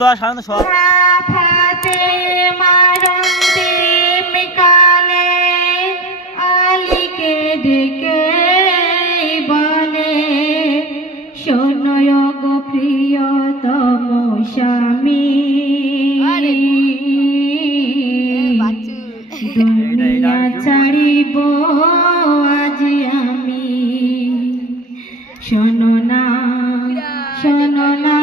সাধারণত সব আলিকে ডেকে বলে শোনো গো প্রিয়তম স্বামী দুনিয়া ছাড়িব আজ আমি শোনো না শোনো না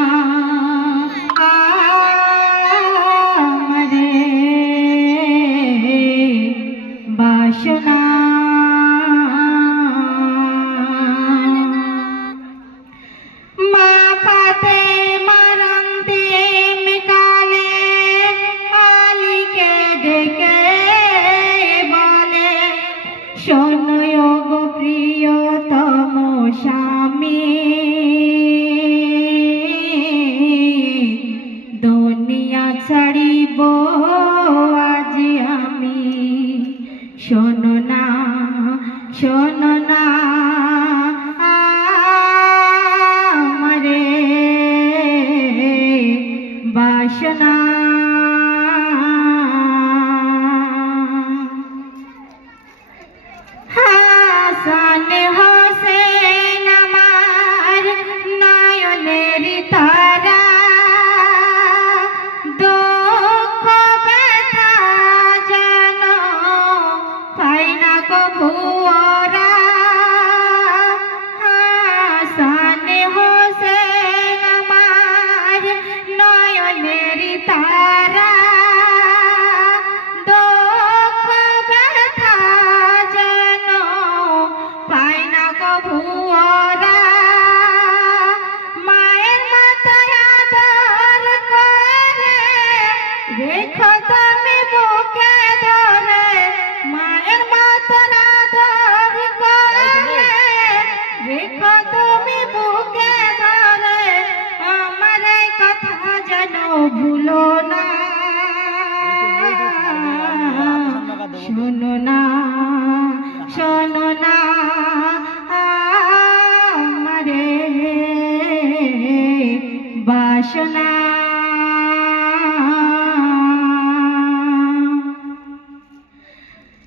বাসনা মা পাতে মারন্তে কালে আলিকে ডেকে বলে শোনো গো প্রিয়তম স্বামী দুনিয়া ছাড়িব আজ আমি শোনো না শোনো না আমারে বাসনা হাসান হোসেন আমার নয়নের তারা দুঃখ ব্যথা যেন পাই না কভু ওরা হাসান হোসেন আমার নয়নের তারা দুঃখ ব্যথা যেন পাই না কভু ওরা মায়ের মাথায় আদর করে রেখো তুমি বুকে ধরে মায়ের মাথায় আদর করে রেখো তুমি বুকে ধরে আমার এই কথা যেন ভুলো না শোনো না শোনো না আমারে বাসনা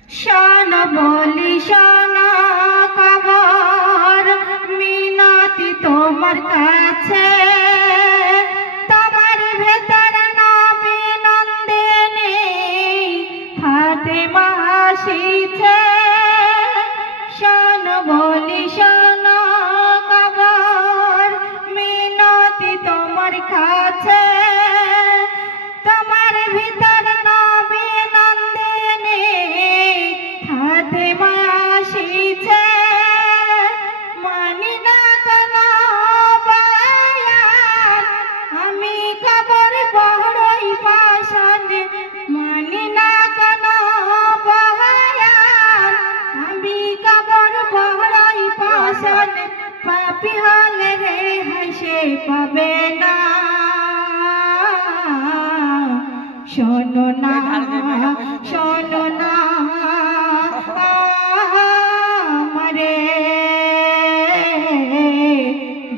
শোন বলি শোন খবর মিনতি তোমার কাছে তোমার ভেতর নবী নন্দিনী ফাতেমা আসিছে শোন বলি শোন খবর মিনতি তোমার কাছে তোমার ভিতর নবী নন্দিনী ফাতেমা আসিছে মানি না কোন বায়ান আমি খবর বড়ই পাষাণ মানি না কোন বায়ান আমি খবর বড়ই পাষাণ পাপী হলে রে হাসে পাবে না শোনো না শোনো না আমারে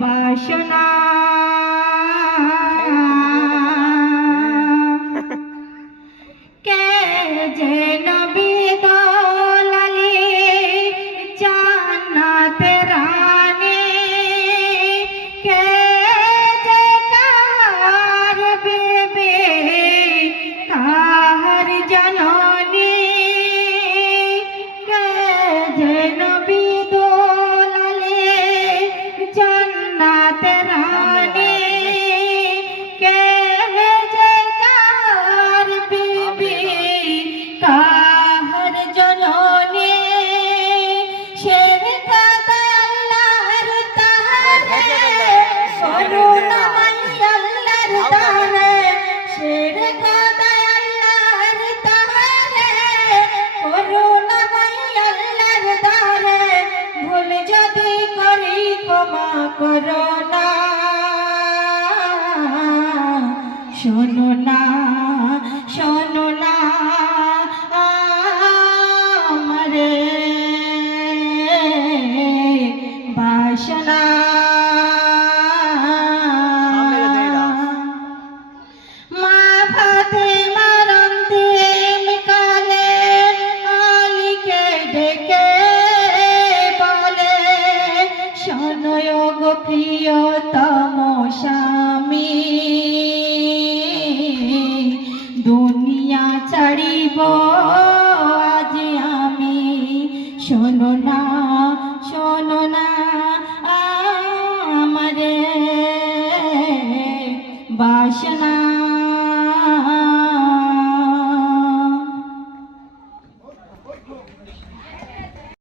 বাসনা কে যে নবী দোলালি জান্নাতে রানী কে যে কার বিবি কার জননী কে যে নবী দোলালি জান্নাতে রানী কে যে কার বিবি কার জননী শের খাদা আল্লাহর তারে করুণাময় আল্লাহর তারে শের খাদা আল্লাহর তারে করুণাময় আল্লাহর তারে ভুল যদি করি ক্ষমা করো না শোনো না শোনো না আমারে বাসনা নয়গ প্রিয়তম স্বামী দুনিয়া ছাড়িব